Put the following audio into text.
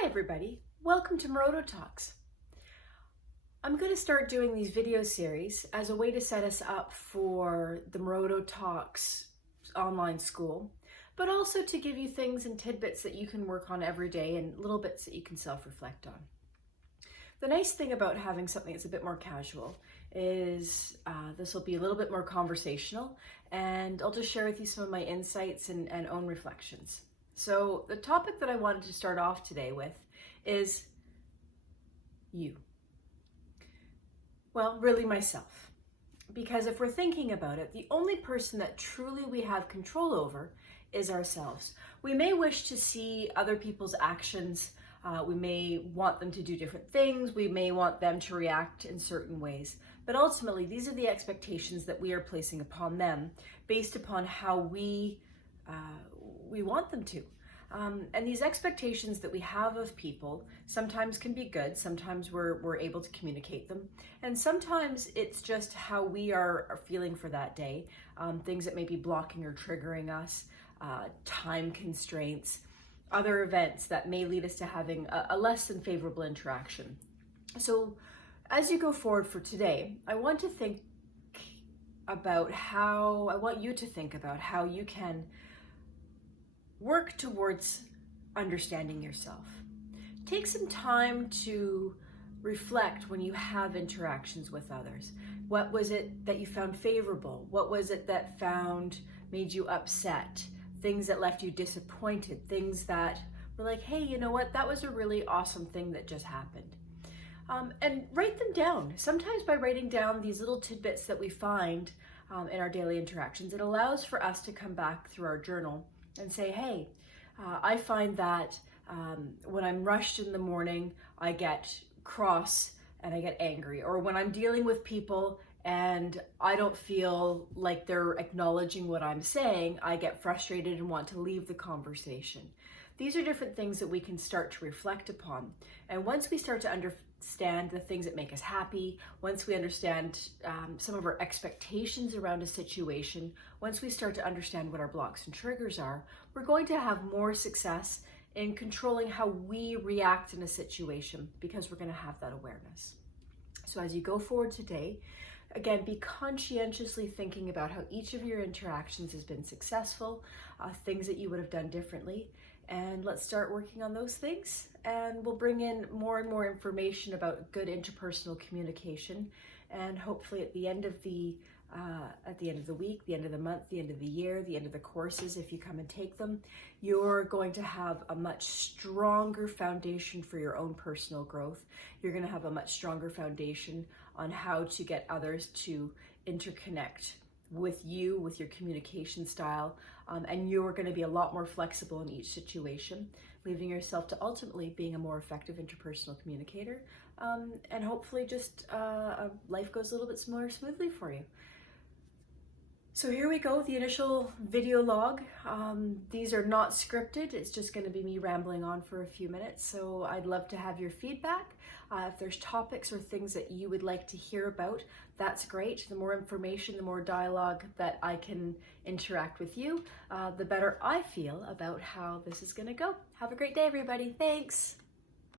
Hi everybody, welcome to Moroto Talks. I'm going to start doing these video series as a way to set us up for the Moroto Talks online school, but also to give you things and tidbits that you can work on every day and little bits that you can self-reflect on. The nice thing about having something that's a bit more casual is this will be a little bit more conversational, and I'll just share with you some of my insights and own reflections. So the topic that I wanted to start off today with is you. Well, really myself. Because if we're thinking about it, the only person that truly we have control over is ourselves. We may wish to see other people's actions. We may want them to do different things. We may want them to react in certain ways. But ultimately, these are the expectations that we are placing upon them based upon how we want them to. And these expectations that we have of people sometimes can be good, sometimes we're able to communicate them, and sometimes it's just how we are feeling for that day, things that may be blocking or triggering us, time constraints, other events that may lead us to having a less than favorable interaction. So as you go forward for today, I want you to think about how you can work towards understanding yourself. Take some time to reflect when you have interactions with others. What was it that you found favorable? What was it that made you upset? Things that left you disappointed? Things that were like, hey, you know what? That was a really awesome thing that just happened. And write them down. Sometimes by writing down these little tidbits that we find in our daily interactions, it allows for us to come back through our journal and say, hey, I find that when I'm rushed in the morning, I get cross and I get angry. Or when I'm dealing with people and I don't feel like they're acknowledging what I'm saying, I get frustrated and want to leave the conversation. These are different things that we can start to reflect upon. And once we start to understand the things that make us happy, once we understand some of our expectations around a situation, once we start to understand what our blocks and triggers are, we're going to have more success in controlling how we react in a situation because we're going to have that awareness. So as you go forward today, again, be conscientiously thinking about how each of your interactions has been successful, things that you would have done differently, and let's start working on those things. And we'll bring in more and more information about good interpersonal communication. And hopefully at the end of the week, the end of the month, the end of the year, the end of the courses, if you come and take them, you're going to have a much stronger foundation for your own personal growth. You're going to have a much stronger foundation on how to get others to interconnect with you, with your communication style, and you're going to be a lot more flexible in each situation, leaving yourself to ultimately being a more effective interpersonal communicator, and hopefully just life goes a little bit more smoothly for you. So here we go, the initial video log. These are not scripted, it's just going to be me rambling on for a few minutes, so I'd love to have your feedback. If there's topics or things that you would like to hear about, that's great. The more information, the more dialogue that I can interact with you, the better I feel about how this is going to go. Have a great day, everybody. Thanks.